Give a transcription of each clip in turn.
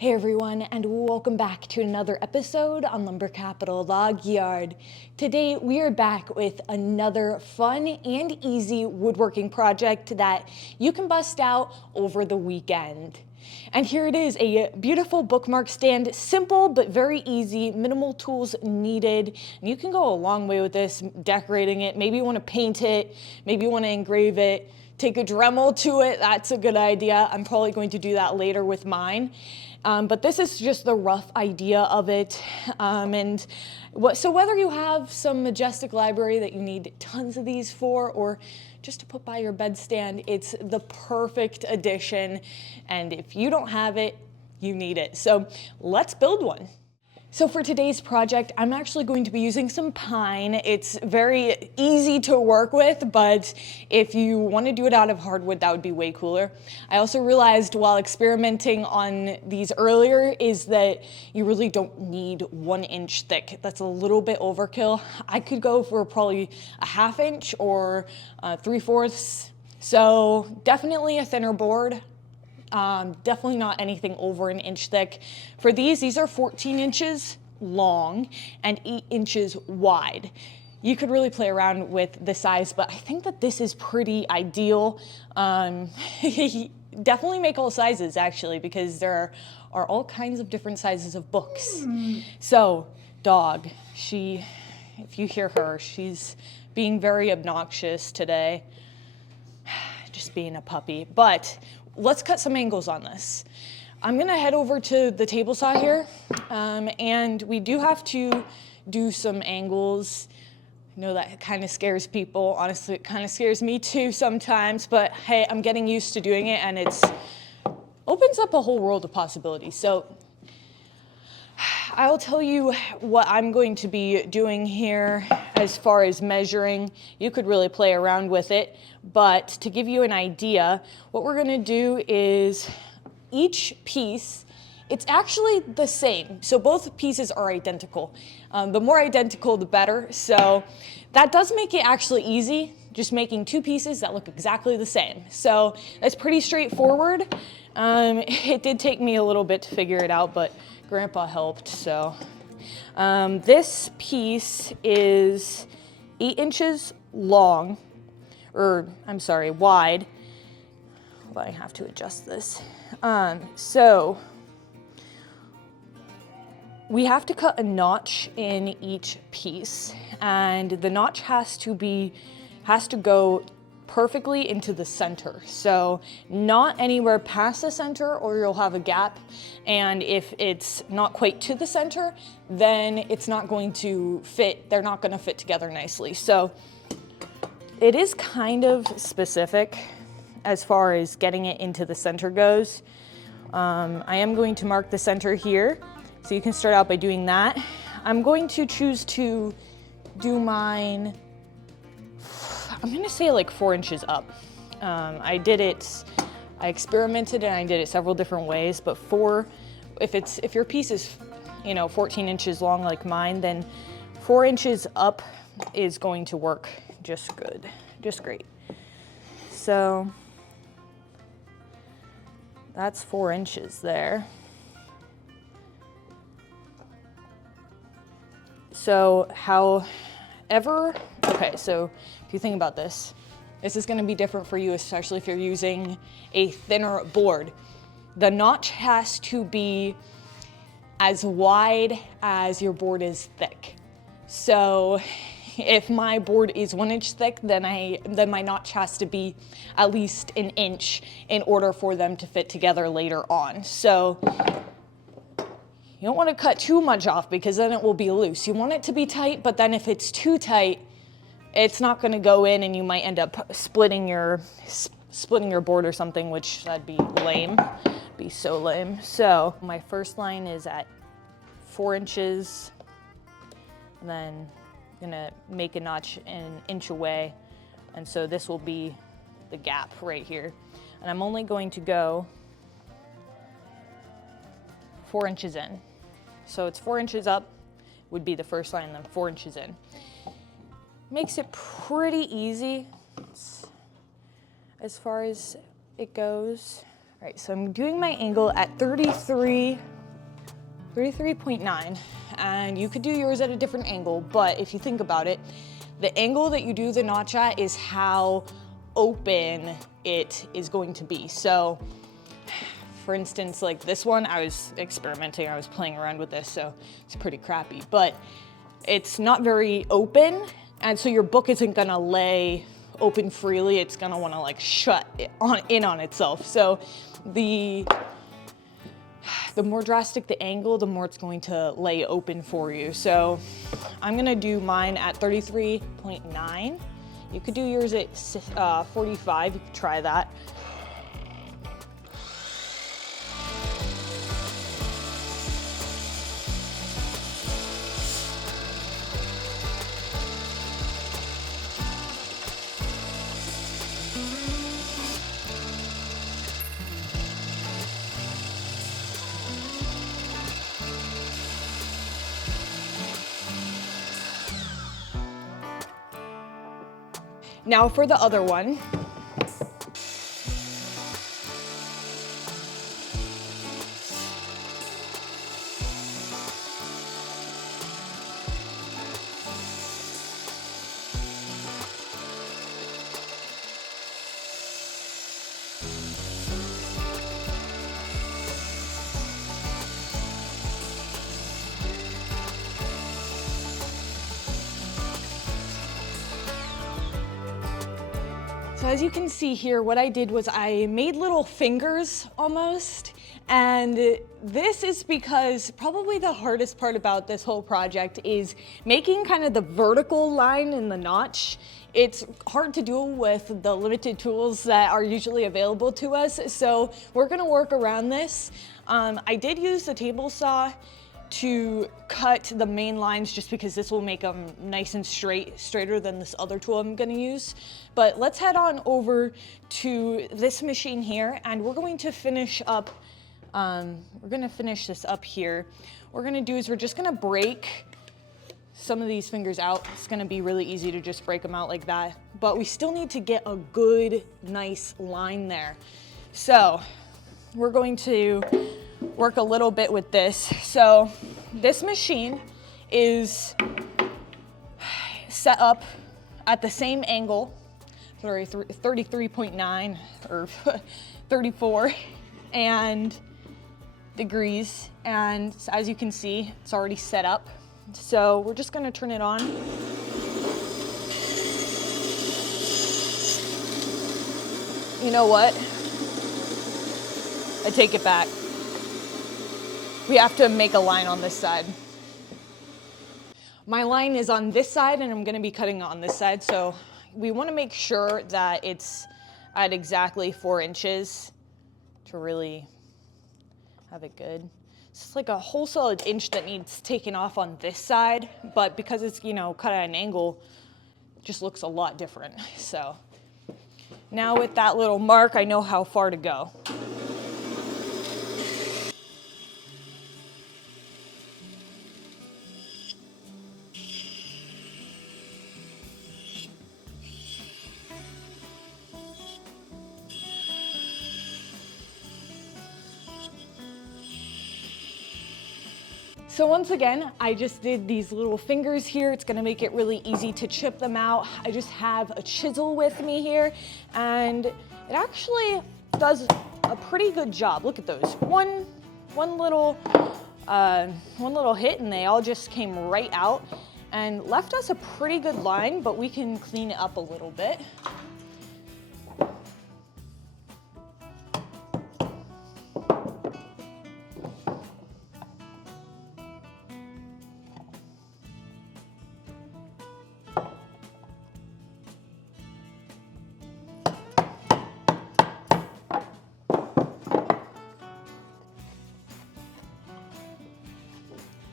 Hey everyone, and welcome back to another episode on Lumber Capital Log Yard. Today we are back with another fun and easy woodworking project that you can bust out over the weekend. And here it is, a beautiful bookmark stand, simple but very easy, minimal tools needed. And you can go a long way with this, decorating it. Maybe you want to paint it, maybe you want to engrave it, take a Dremel to it. That's a good idea. I'm probably going to do that later with mine. But this is just the rough idea of it. So whether you have some majestic library that you need tons of these for, or just to put by your bedstand, it's the perfect addition. And if you don't have it, you need it. So let's build one. So for today's project, I'm actually going to be using some pine. It's very easy to work with, but if you want to do it out of hardwood, that would be way cooler. I also realized while experimenting on these earlier is that you really don't need 1 inch thick. That's a little bit overkill. I could go for probably a 1/2 inch or 3/4. So definitely a thinner board. Definitely not anything over 1 inch thick. For these are 14 inches long and 8 inches wide. You could really play around with the size, but I think that this is pretty ideal. Definitely make all sizes actually, because there are all kinds of different sizes of books. So, dog, if you hear her, she's being very obnoxious today. Just being a puppy, but let's cut some angles on this. I'm gonna head over to the table saw here, and we do have to do some angles. I know that kind of scares people. Honestly, it kind of scares me too sometimes, but hey, I'm getting used to doing it, and it's opens up a whole world of possibilities. So I'll tell you what I'm going to be doing here as far as measuring. You could really play around with it, but to give you an idea, what we're gonna do is each piece, it's actually the same. So both pieces are identical. The more identical, the better. So that does make it actually easy, just making 2 pieces that look exactly the same. So that's pretty straightforward. It did take me a little bit to figure it out, but Grandpa helped. So this piece is 8 inches long, or I'm sorry, wide. But I have to adjust this. So we have to cut a notch in each piece, and the notch has to go perfectly into the center. So not anywhere past the center, or you'll have a gap. And if it's not quite to the center, then it's not going to fit. They're not going to fit together nicely. So it is kind of specific as far as getting it into the center goes. I am going to mark the center here. So you can start out by doing that. I'm going to choose to do mine, I'm gonna say like 4 inches up. I experimented and I did it several different ways, but if your piece is, 14 inches long like mine, then 4 inches up is going to work just good, just great. So that's 4 inches there. So okay, so if you think about this is gonna be different for you, especially if you're using a thinner board. The notch has to be as wide as your board is thick. So if my board is 1 inch thick, then my notch has to be at least 1 inch in order for them to fit together later on. So you don't want to cut too much off, because then it will be loose. You want it to be tight, but then if it's too tight, it's not going to go in, and you might end up splitting your board or something, which that'd be lame. Be so lame. So my first line is at 4 inches, and then I'm gonna make a notch 1 inch away, and so this will be the gap right here. And I'm only going to go 4 inches in. So it's 4 inches up would be the first line, and then 4 inches in. Makes it pretty easy as far as it goes. All right, so I'm doing my angle at 33 33.9, and you could do yours at a different angle, but if you think about it, the angle that you do the notch at is how open it is going to be. So for instance, like this one, I was experimenting, I was playing around with this, so it's pretty crappy, but it's not very open, and so your book isn't gonna lay open freely, it's gonna wanna like shut in on itself. So the more drastic the angle, the more it's going to lay open for you. So I'm gonna do mine at 33.9. You could do yours at 45, you could try that. Now for the other one. So as you can see here, what I did was I made little fingers almost, and this is because probably the hardest part about this whole project is making kind of the vertical line in the notch. It's hard to do with the limited tools that are usually available to us, so we're gonna work around this. I did use the table saw to cut the main lines just because this will make them nice and straighter than this other tool I'm gonna use. But let's head on over to this machine here, and we're going to finish up, this up here. What we're gonna do is we're just gonna break some of these fingers out. It's gonna be really easy to just break them out like that, but we still need to get a good, nice line there. So we're going to work a little bit with this. So this machine is set up at the same angle, 33.9 or 34 and degrees. And as you can see, it's already set up. So we're just gonna turn it on. You know what? I take it back. We have to make a line on this side. My line is on this side and I'm gonna be cutting on this side, so we wanna make sure that it's at exactly 4 inches to really have it good. It's like a whole solid inch that needs taken off on this side, but because it's, you know, cut at an angle, it just looks a lot different. So now with that little mark, I know how far to go. So once again, I just did these little fingers here. It's gonna make it really easy to chip them out. I just have a chisel with me here, and it actually does a pretty good job. Look at those. One little hit and they all just came right out and left us a pretty good line, but we can clean it up a little bit.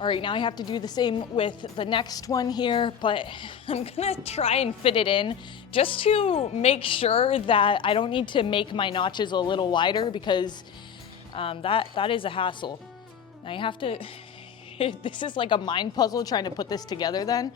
All right, now I have to do the same with the next one here, but I'm gonna try and fit it in just to make sure that I don't need to make my notches a little wider, because that is a hassle. Now you have to, this is like a mind puzzle trying to put this together then.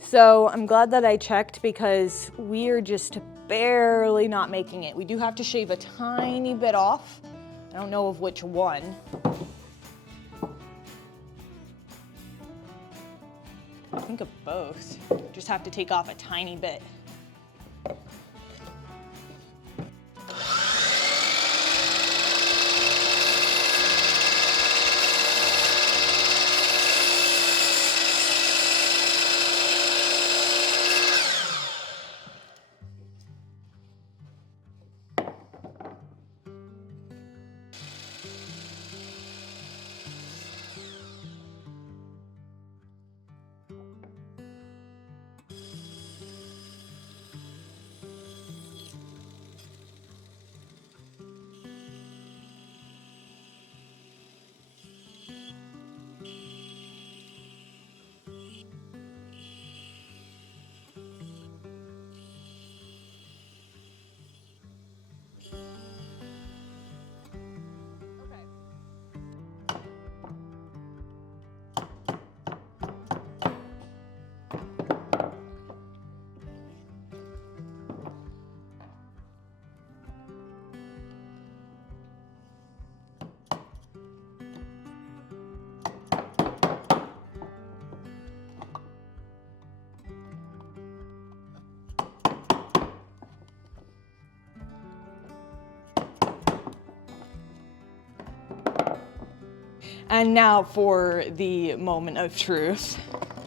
So I'm glad that I checked, because we are just barely not making it. We do have to shave a tiny bit off. I don't know of which one. think of both. Just have to take off a tiny bit. And now for the moment of truth,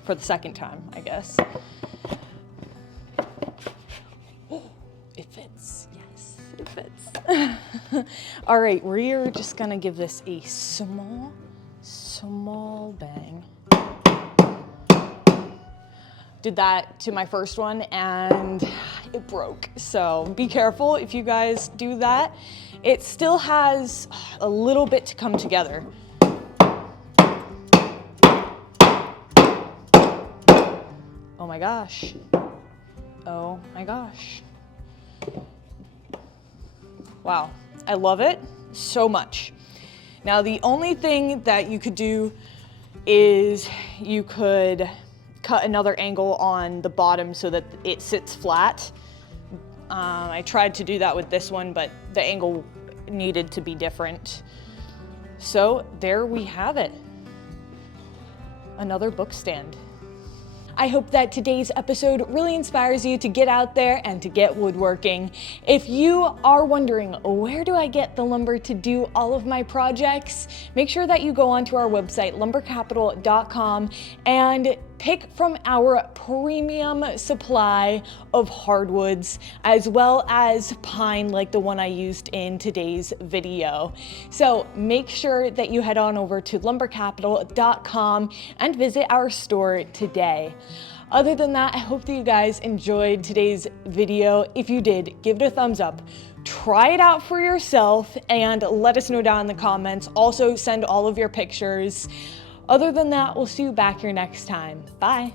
for the second time, I guess. Oh, it fits, yes, it fits. All right, we're just gonna give this a small bang. Did that to my first one and it broke. So be careful if you guys do that. It still has a little bit to come together. Oh my gosh. Oh my gosh. Wow, I love it so much. Now the only thing that you could do is you could cut another angle on the bottom so that it sits flat. I tried to do that with this one, but the angle needed to be different. So there we have it. Another book stand. I hope that today's episode really inspires you to get out there and to get woodworking. If you are wondering, where do I get the lumber to do all of my projects? Make sure that you go onto our website, lumbercapital.com, and pick from our premium supply of hardwoods, as well as pine like the one I used in today's video. So make sure that you head on over to lumbercapital.com and visit our store today. Other than that, I hope that you guys enjoyed today's video. If you did, give it a thumbs up. Try it out for yourself and let us know down in the comments. Also, send all of your pictures. Other than that, we'll see you back here next time. Bye.